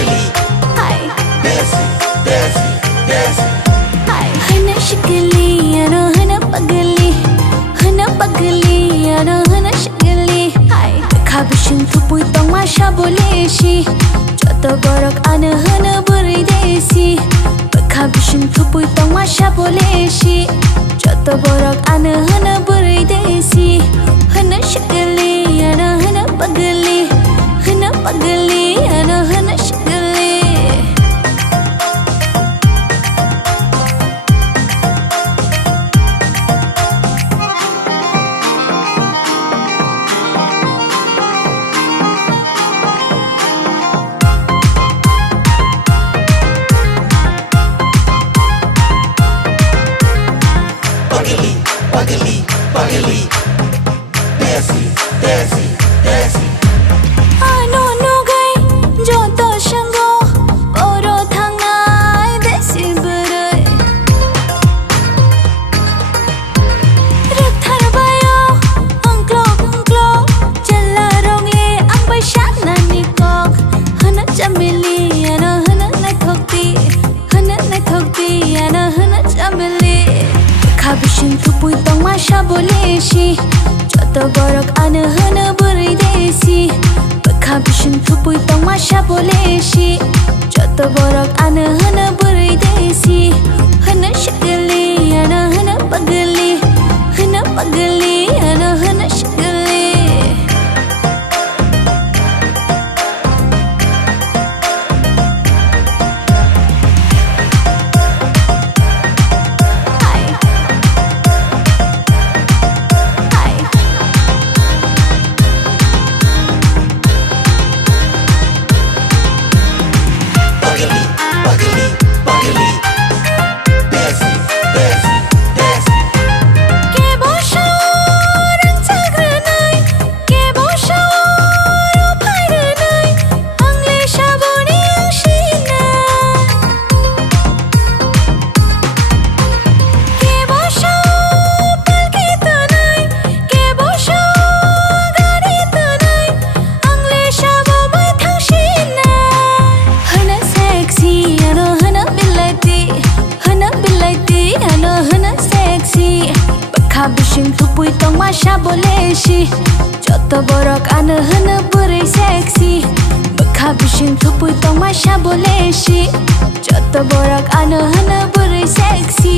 pagli, Hi, desi, desi, desi. hi. Hana shikali, ano hana pagli, ano hana shikali. Hi. Kabishin tupui tong masha boleshi, joto borok ana hana buri desi. Kabishin tupui tong masha boleshi, joto borok ana hana buri desi. Hana shikali, ano hana pagli, ano hana shikali. Pagli, pagli, pagli, desi, desi, desi. Ano nugai joto shango oro thangai desi burai rathar bayo angklo jalla rongle ang baishan nani kok hana chameli ano hana na thokti ano hana chameli kabishin thupui tong masha boleshi joto borok ana hana buri desi Kabishin tupui tong masha boleshi joto borok ana hana buri desi hana shikali ana hana pagli ano hana shikali Hi, hi. Pagli, pagli, pagli, desi, desi, desi. Ke bosho rang chagranai ke bosho ro phairanai angle shaboni angshina ke bosho palke tanai ke bosho gari tanai angle shabo bai thangshina hana sexy ano hana bilati ano hana sexy Kabishin tupui tong masha boleshi joto borok ana hana buri sexy Kabishin tupui tong masha boleshi joto borok ana hana buri sexy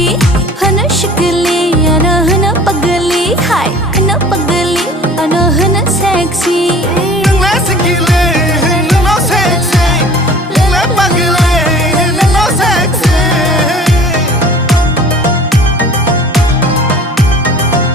hana shikali